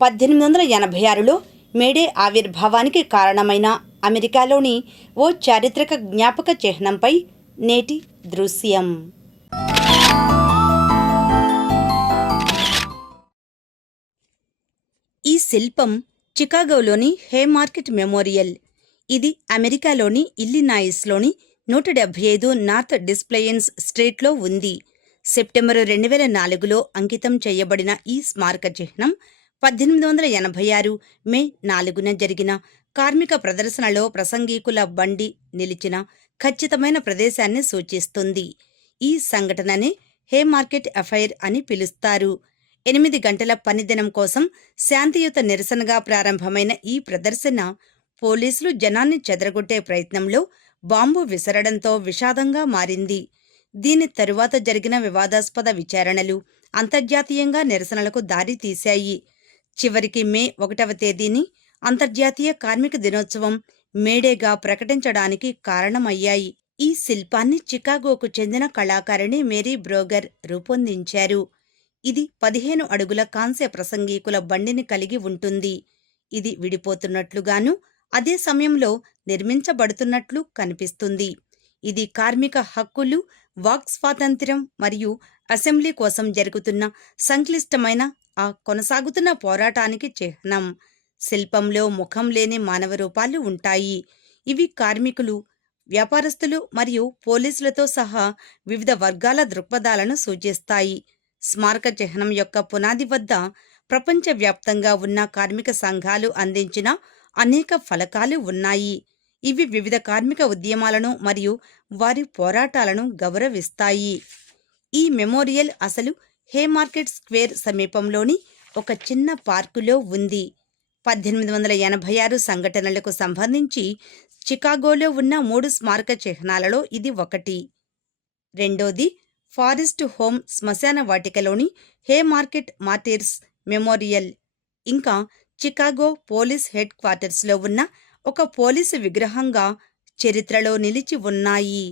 1886లో May Day ఆవిర్భావానికి కారణమైన అమెరికాలోని ఓ చారిత్రక జ్ఞాపక చిహ్నంపై నేటి దృశ్యం. ఈ శిల్పం చికాగోలోని హేమార్కెట్ మెమోరియల్. ఇది అమెరికాలోని ఇల్లినాయిస్లోని 175 నార్త్ డిస్ప్లయన్స్ స్ట్రీట్లో ఉంది. సెప్టెంబరు 2004లో అంకితం చేయబడిన ఈ స్మారక చిహ్నం 1886 మే 4న జరిగిన కార్మిక ప్రదర్శనలో ప్రసంగికుల బండి నిలిచిన ఖచ్చితమైన ప్రదేశాన్ని సూచిస్తుంది. ఈ సంఘటననే హేమార్కెట్ అఫైర్ అని పిలుస్తారు. 8 గంటల పనిదినం కోసం శాంతియుత నిరసనగా ప్రారంభమైన ఈ ప్రదర్శన పోలీసులు జనాన్ని చెదరగొట్టే ప్రయత్నంలో బాంబు విసరడంతో విషాదంగా మారింది. దీని తరువాత జరిగిన వివాదాస్పద విచారణలు అంతర్జాతీయంగా నిరసనలకు దారి తీశాయి. చివరికి మే 1వ తేదీని అంతర్జాతీయ కార్మిక దినోత్సవం మేడేగా ప్రకటించడానికి కారణమయ్యాయి. ఈ శిల్పాన్ని చికాగోకు చెందిన కళాకారిణి మేరీ బ్రోగర్ రూపొందించారు. ఇది 15 అడుగుల కాంస్య ప్రసంగికుల బండిని కలిగి ఉంటుంది. ఇది విడిపోతున్నట్లుగాను అదే సమయంలో నిర్మించబడుతున్నట్లు కనిపిస్తుంది. ఇది కార్మిక హక్కులు, వాక్ స్వాతంత్ర్యం మరియు అసెంబ్లీ కోసం జరుగుతున్న సంక్లిష్టమైన కొనసాగుతున్న పోరాటానికి చిహ్నం. శిల్పంలో ముఖం లేని మానవ రూపాలు ఉంటాయి. ఇవి కార్మికులు, వ్యాపారస్తులు మరియు పోలీసులతో సహా వివిధ వర్గాల దృక్పథాలను సూచిస్తాయి. స్మారక చిహ్నం యొక్క పునాది వద్ద ప్రపంచవ్యాప్తంగా ఉన్న కార్మిక సంఘాలు అందించిన అనేక ఫలకాలు ఉన్నాయి. ఇవి వివిధ కార్మిక ఉద్యమాలను మరియు వారి పోరాటాలను గౌరవిస్తాయి. ఈ మెమోరియల్ అసలు హేమార్కెట్ స్క్వేర్ సమీపంలోని ఒక చిన్న పార్కులో ఉంది. 1886 సంఘటనలకు సంబంధించి చికాగోలో ఉన్న 3 స్మారక చిహ్నాలలో ఇది ఒకటి. రెండోది ఫారెస్ట్ హోమ్ శ్మశాన వాటికలోని హేమార్కెట్ మార్టిర్స్ మెమోరియల్. ఇంకా చికాగో పోలీస్ హెడ్ క్వార్టర్స్లో ఉన్న ఒక పోలీసు విగ్రహంగా చరిత్రలో నిలిచి ఉన్నాయి.